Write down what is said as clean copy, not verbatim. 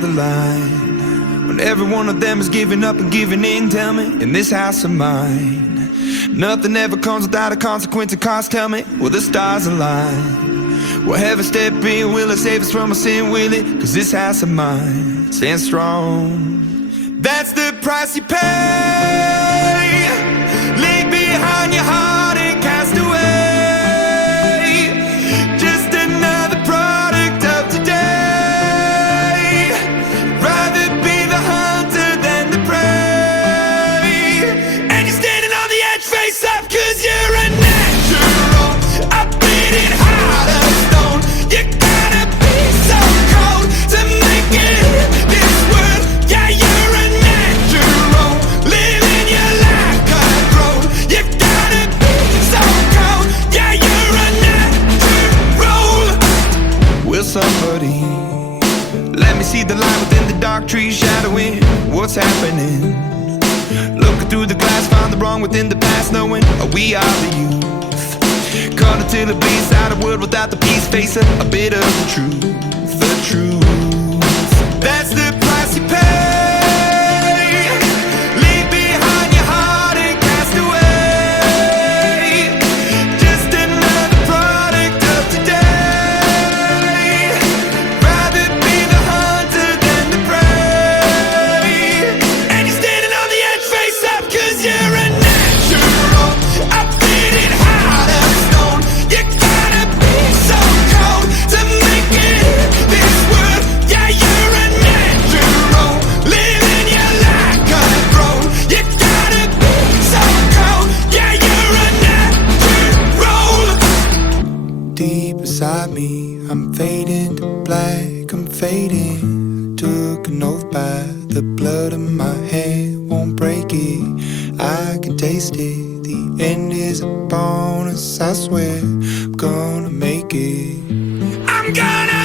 the line, when every one of them is giving up and giving in. Tell me, in this house of mine, nothing ever comes without a consequence and cost. Tell me, will the stars align? Will heaven step in? Will it save us from our sin? Will it? Cause this house of mine stands strong. That's the price you pay. Leave behind your heart and cast away. Just another product of today. Rather be the hunter than the prey. And you're standing on the edge, face up, cause you're a natural. A beating heart of stone. You gotta be so cold to make it in this world. Yeah, you're a natural. Living your life cutthroat. You gotta be so cold. Yeah, you're a natural. Will somebody let me see the light within the dark trees shadowing what's happening? Looking through the glass, found the wrong within the past, knowing we are the youth. Caught until it bleeds out a world without the peace, facing a bit of the truth, the truth. That's the price you pay. Leave behind your heart and cast away. Just another product of today. Rather be the hunter than the prey. And you're standing on the edge, face up, cause you're a natural. A beating heart of stone. You gotta be so cold to make it in this world. Yeah, you're a natural. Living your life cutthroat. You gotta be so cold. Yeah, you're a natural. Deep inside me, I'm fading to black, I'm fading. Took an oath by the blood in my hand, won't break it. I can taste it, the end is upon us, I swear I'm gonna make it. I'm gonna